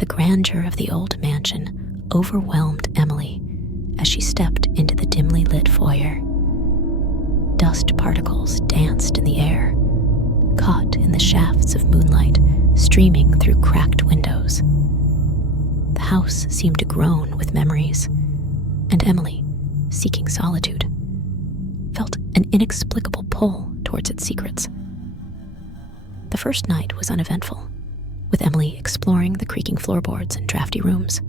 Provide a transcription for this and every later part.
The grandeur of the old mansion overwhelmed Emily as she stepped into the dimly lit foyer. Dust particles danced in the air, caught in the shafts of moonlight streaming through cracked windows. The house seemed to groan with memories, and Emily, seeking solitude, felt an inexplicable pull towards its secrets. The first night was uneventful, with Emily exploring the creaking floorboards and drafty rooms.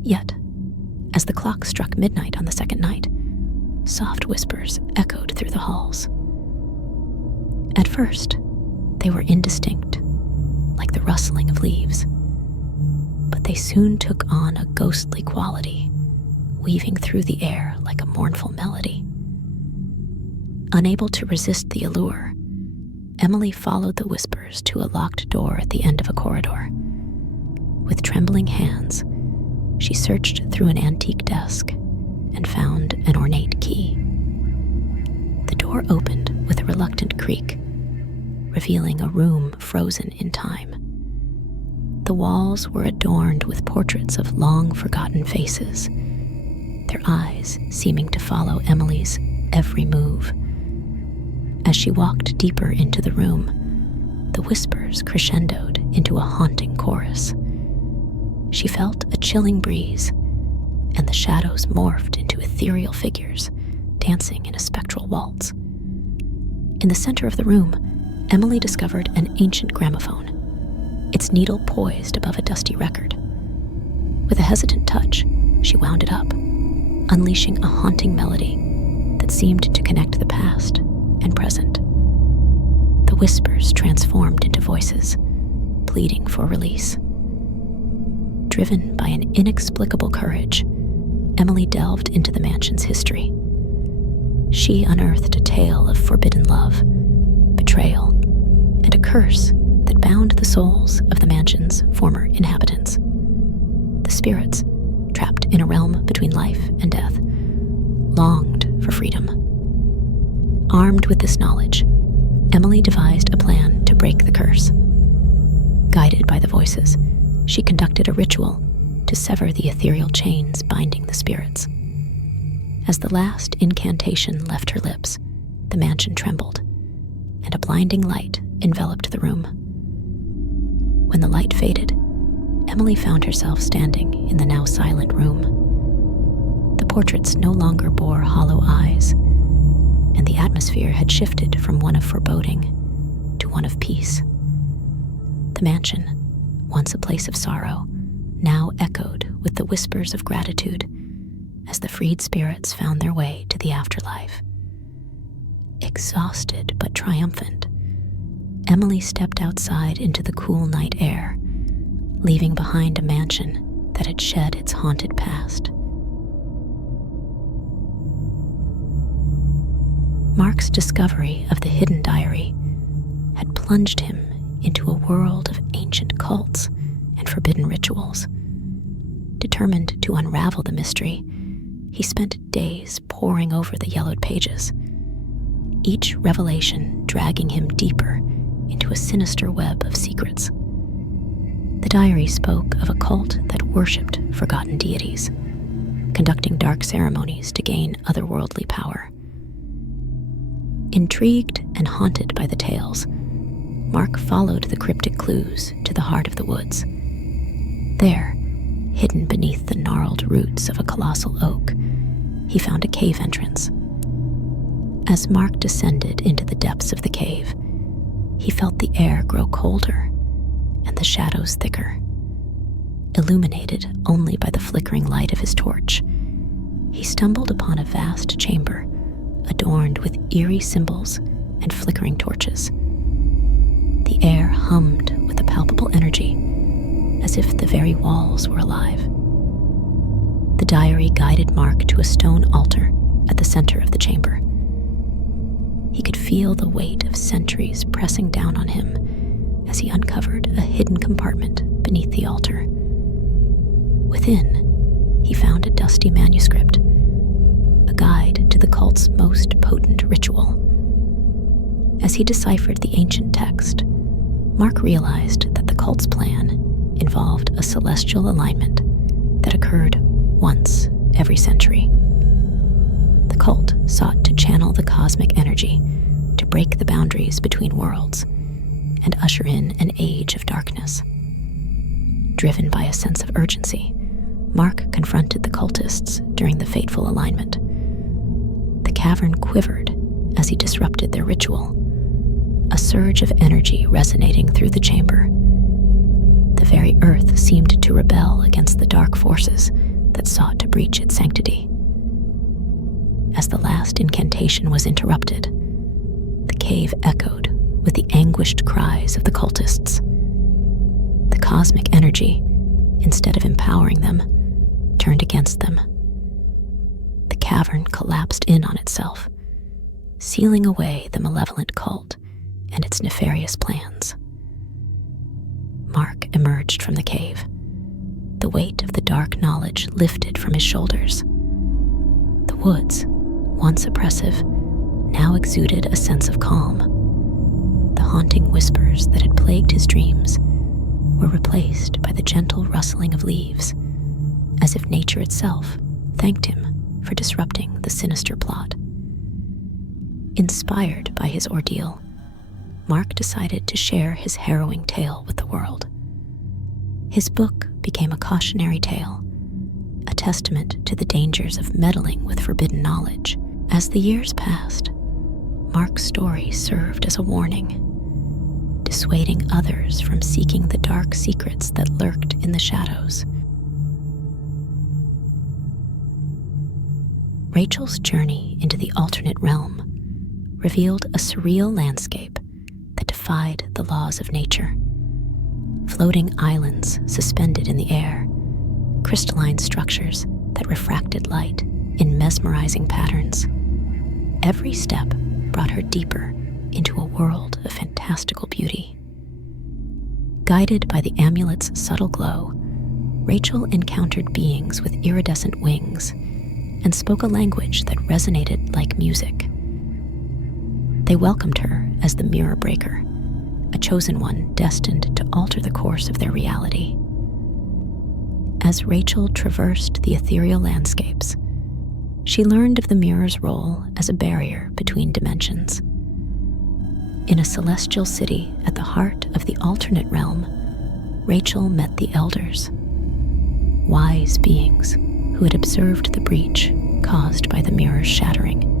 Yet, as the clock struck midnight on the second night, soft whispers echoed through the halls. At first, they were indistinct, like the rustling of leaves, but they soon took on a ghostly quality, weaving through the air like a mournful melody. Unable to resist the allure, Emily followed the whispers to a locked door at the end of a corridor. With trembling hands, she searched through an antique desk and found an ornate key. The door opened with a reluctant creak, revealing a room frozen in time. The walls were adorned with portraits of long-forgotten faces, their eyes seeming to follow Emily's every move. As she walked deeper into the room, the whispers crescendoed into a haunting chorus. She felt a chilling breeze, and the shadows morphed into ethereal figures, dancing in a spectral waltz. In the center of the room, Emily discovered an ancient gramophone, its needle poised above a dusty record. With a hesitant touch, she wound it up, unleashing a haunting melody that seemed to connect the past and present. The whispers transformed into voices, pleading for release. Driven by an inexplicable courage, Emily delved into the mansion's history. She unearthed a tale of forbidden love, betrayal, and a curse that bound the souls of the mansion's former inhabitants. The spirits, trapped in a realm between life and death, longed for freedom. Armed with this knowledge, Emily devised a plan to break the curse. Guided by the voices, she conducted a ritual to sever the ethereal chains binding the spirits. As the last incantation left her lips, the mansion trembled, and a blinding light enveloped the room. When the light faded, Emily found herself standing in the now silent room. The portraits no longer bore hollow eyes, and the atmosphere had shifted from one of foreboding to one of peace. The mansion, once a place of sorrow, now echoed with the whispers of gratitude as the freed spirits found their way to the afterlife. Exhausted but triumphant, Emily stepped outside into the cool night air, leaving behind a mansion that had shed its haunted past. Mark's discovery of the hidden diary had plunged him into a world of ancient cults and forbidden rituals. Determined to unravel the mystery, he spent days poring over the yellowed pages, each revelation dragging him deeper into a sinister web of secrets. The diary spoke of a cult that worshipped forgotten deities, conducting dark ceremonies to gain otherworldly power. Intrigued and haunted by the tales, Mark followed the cryptic clues to the heart of the woods. There, hidden beneath the gnarled roots of a colossal oak, he found a cave entrance. As Mark descended into the depths of the cave, he felt the air grow colder and the shadows thicker. Illuminated only by the flickering light of his torch, he stumbled upon a vast chamber adorned with eerie symbols and flickering torches. The air hummed with a palpable energy, as if the very walls were alive. The diary guided Mark to a stone altar at the center of the chamber. He could feel the weight of centuries pressing down on him as he uncovered a hidden compartment beneath the altar. Within, he found a dusty manuscript, a guide to the cult's most potent ritual. As he deciphered the ancient text, Mark realized that the cult's plan, involved a celestial alignment that occurred once every century. The cult sought to channel the cosmic energy to break the boundaries between worlds and usher in an age of darkness. Driven by a sense of urgency, Mark confronted the cultists during the fateful alignment. The cavern quivered as he disrupted their ritual, a surge of energy resonating through the chamber. The very earth seemed to rebel against the dark forces that sought to breach its sanctity. As the last incantation was interrupted, the cave echoed with the anguished cries of the cultists. The cosmic energy, instead of empowering them, turned against them. The cavern collapsed in on itself, sealing away the malevolent cult and its nefarious plans. Mark emerged from the cave, the weight of the dark knowledge lifted from his shoulders. The woods, once oppressive, now exuded a sense of calm. The haunting whispers that had plagued his dreams were replaced by the gentle rustling of leaves, as if nature itself thanked him for disrupting the sinister plot. Inspired by his ordeal, Mark decided to share his harrowing tale with the world. His book became a cautionary tale, a testament to the dangers of meddling with forbidden knowledge. As the years passed, Mark's story served as a warning, dissuading others from seeking the dark secrets that lurked in the shadows. Rachel's journey into the alternate realm revealed a surreal landscape that defied the laws of nature. Floating islands suspended in the air, crystalline structures that refracted light in mesmerizing patterns. Every step brought her deeper into a world of fantastical beauty. Guided by the amulet's subtle glow, Rachel encountered beings with iridescent wings and spoke a language that resonated like music. They welcomed her as the Mirrorbreaker, a chosen one destined to alter the course of their reality. As Rachel traversed the ethereal landscapes, she learned of the mirror's role as a barrier between dimensions. In a celestial city at the heart of the alternate realm, Rachel met the elders, wise beings who had observed the breach caused by the mirror's shattering.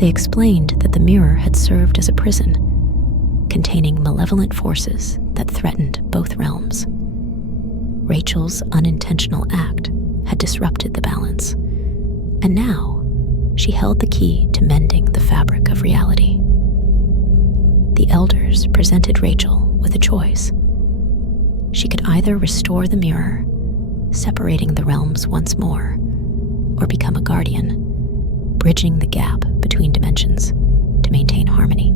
They explained that the mirror had served as a prison, containing malevolent forces that threatened both realms. Rachel's unintentional act had disrupted the balance, and now she held the key to mending the fabric of reality. The elders presented Rachel with a choice. She could either restore the mirror, separating the realms once more, or become a guardian, bridging the gap between dimensions to maintain harmony.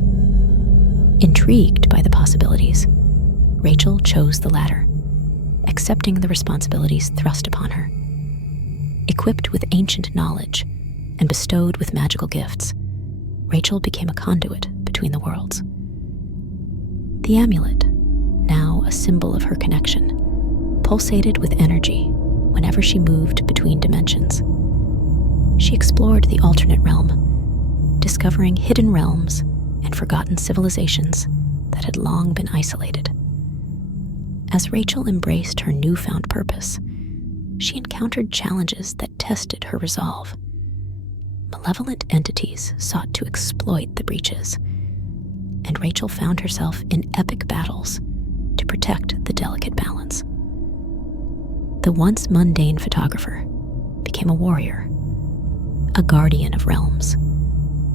Intrigued by the possibilities, Rachel chose the latter, accepting the responsibilities thrust upon her. Equipped with ancient knowledge and bestowed with magical gifts, Rachel became a conduit between the worlds. The amulet, now a symbol of her connection, pulsated with energy whenever she moved between dimensions. She explored the alternate realm, discovering hidden realms and forgotten civilizations that had long been isolated. As Rachel embraced her newfound purpose, she encountered challenges that tested her resolve. Malevolent entities sought to exploit the breaches, and Rachel found herself in epic battles to protect the delicate balance. The once mundane photographer became a warrior, a guardian of realms,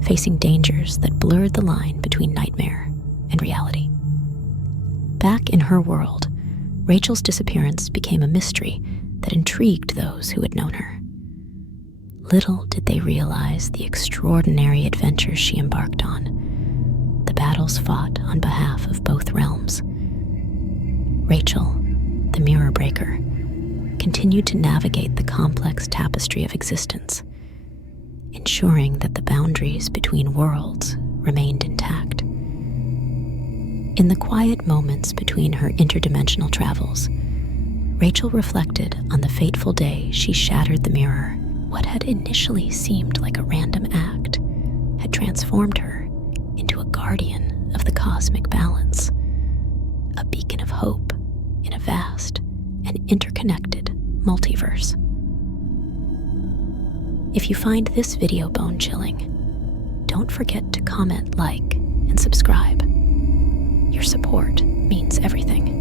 facing dangers that blurred the line between nightmare and reality. Back in her world, Rachel's disappearance became a mystery that intrigued those who had known her. Little did they realize the extraordinary adventures she embarked on, the battles fought on behalf of both realms. Rachel, the Mirrorbreaker, continued to navigate the complex tapestry of existence, ensuring that the boundaries between worlds remained intact. In the quiet moments between her interdimensional travels, Rachel reflected on the fateful day she shattered the mirror. What had initially seemed like a random act had transformed her into a guardian of the cosmic balance, a beacon of hope in a vast and interconnected multiverse. If you find this video bone-chilling, don't forget to comment, like, and subscribe. Your support means everything.